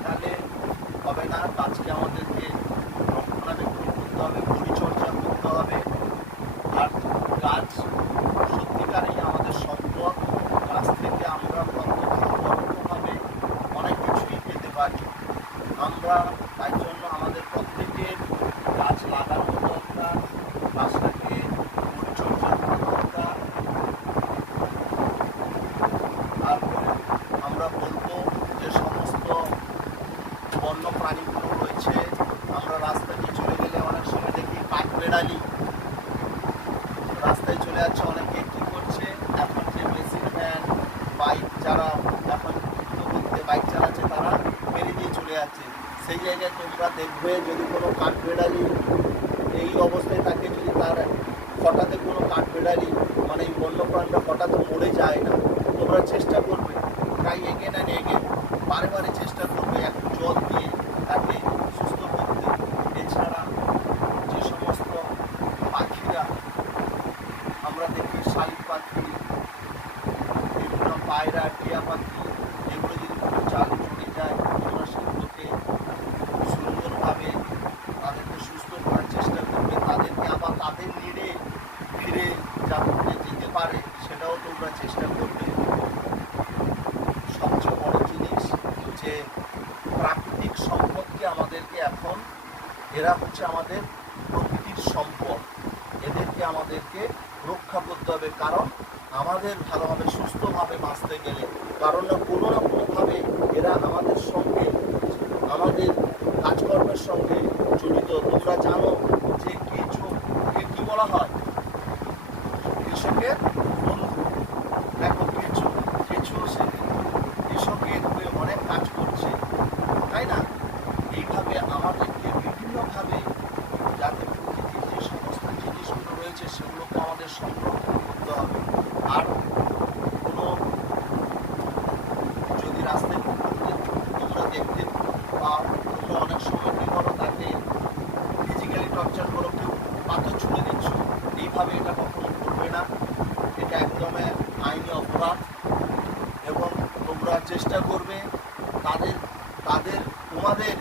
লাগালে হবে না, গাছকে আমাদেরকে রক্ষণাবেক্ষণ করতে হবে, পরিচর্যা করতে হবে। আর গাছ সত্যিকারেই আমাদের সম্পদ। গাছ থেকে আমরা পরোক্ষভাবে অনেক কিছুই পেতে পারি। আমরা তাই জন্য আমাদের প্রত্যেকের গাছ লাগানো দরকার, গাছটাকে পরিচর্যা করা দরকার। আর আমরা বলবো যে সমস্ত বন্য প্রাণীগুলো রয়েছে, আমরা রাস্তা দিয়ে চলে গেলে অনেক সময় দেখি কাঠবেড়ালি রাস্তায় চলে যাচ্ছে। অনেকে কী করছে, এখন যে মেশিন ভ্যান বাইক যারা এখন করতে বাইক চালাচ্ছে তারা মেরে দিয়ে চলে যাচ্ছে। সেই জায়গায় তোমরা দেখবে যদি কোনো কাঠবেড়ালি এই অবস্থায় থাকে, যদি তার হঠাৎ কোনো কাঠবেড়ালি মানে এই বন্যপ্রাণীরা হঠাৎ মরে যায় না, তোমরা চেষ্টা করবে ট্রাই এগেন অ্যান্ড এগেন, বারে বারে চেষ্টা করবে একটু জল দিয়ে তাকে সুস্থ করতে। এছাড়া যে সমস্ত পাখিরা আমরা দেখি, শালিক পাখি, বিভিন্ন পায়রা, টিয়া পাখি, এগুলো যদি কোনো জালে চলে যায় তোমরা সেগুলোকে সুন্দরভাবে তাদেরকে সুস্থ করার চেষ্টা করবে। তাদেরকে আবার তাদের নিড়ে ফিরে যাতে যেতে পারে সেটাও তোমরা চেষ্টা করবে। সবচেয়ে বড় জিনিস যে প্রাকৃতিক সম্পদকে আমাদেরকে এখন, এরা হচ্ছে আমাদের প্রকৃতির সম্পদ, এদেরকে আমাদেরকে রক্ষা করতে হবে। কারণ আমাদের ভালোভাবে সুস্থভাবে বাঁচতে গেলে, কারণ না কোনোভাবে এরা আমাদের সঙ্গে, আমাদের কাজকর্মের সঙ্গে জড়িত। তোমরা জানো যে কেঁচোকে কি বলা হয়? কৃষকের বন্ধু। দেখো কেঁচো সে কৃষকের হয়ে অনেক কাজ করছে, তাই না? এইভাবে আমাদেরকে বিভিন্নভাবে যাতে প্রকৃতির যে সমস্ত জিনিসগুলো রয়েছে সেগুলোকে আমাদের সংরক্ষণ করতে হবে। আর কোনো যদি রাস্তায় তোমরা দেখতে পাও, তোমরা অনেক সময় কী করো, তাকে ফিজিক্যালি টর্চার করো, কেউ পাথর ছুঁড়ে দিচ্ছ, এইভাবে এটা কখনো করবে না। এটা একদমই আইনি অপরাধ। এবং তোমরা চেষ্টা করবে তোমাদের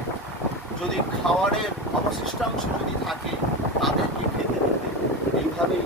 যদি খাবারের অবশিষ্টাংশ যদি থাকে তাদেরকে খেতে দিতে। এইভাবেই